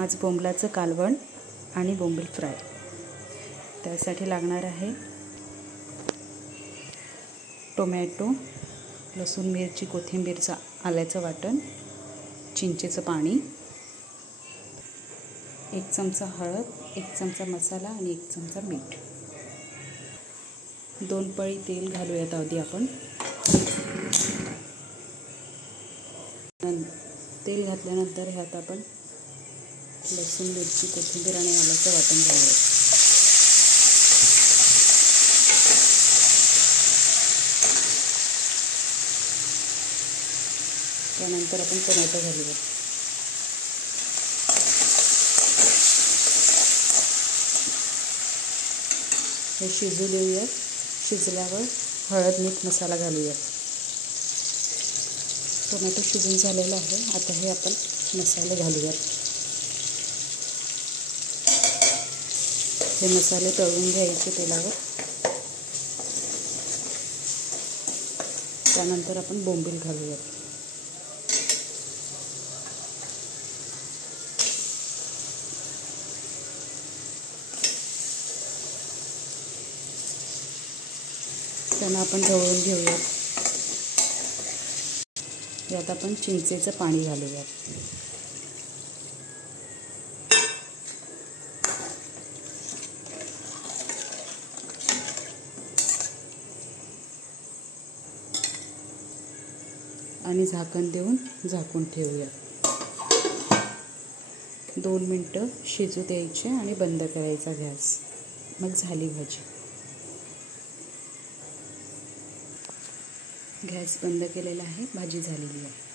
आज बोंबलाचं कालवण आणि बोंबील फ्राय। त्यासाठी लागणार आहे टोमॅटो, लसूण, मिरची, कोथिंबीरचं, आल्याचं वाटण, चिंचेचं पाणी, 1 चमचा हळद, 1 चमचा मसाला आणि 1 चमचा मीठ। 2 पळी तेल घालूयात आधी आपण। तेल घातल्यानंतर ह्यात आपण लसूण, मिरची, कोथिंबीर आणि आल्याचं वाटण घालूया। त्यानंतर आपण टोमॅटो घालूया। हे शिजू देऊया। शिजल्यावर हळद, मीठ, मसाला घालूया। टोमॅटो शिजून झालेला आहे। आता हे आपण मसाले घालूया। हे मसाले तळून घ्यायचे तेलावर। त्यानंतर आपण बोंबील घालूया। त्यांना आपण ढवळून घेऊया। यात आपण चिंचेचं पाणी घालूया। आणि झाकण देऊन झाकून ठेवूया। 2 मिनिटं शिजू द्यायचे आणि बंद करायचा गॅस। मग झाली भाजी। गॅस बंद केलेला आहे, भाजी झालेली आहे।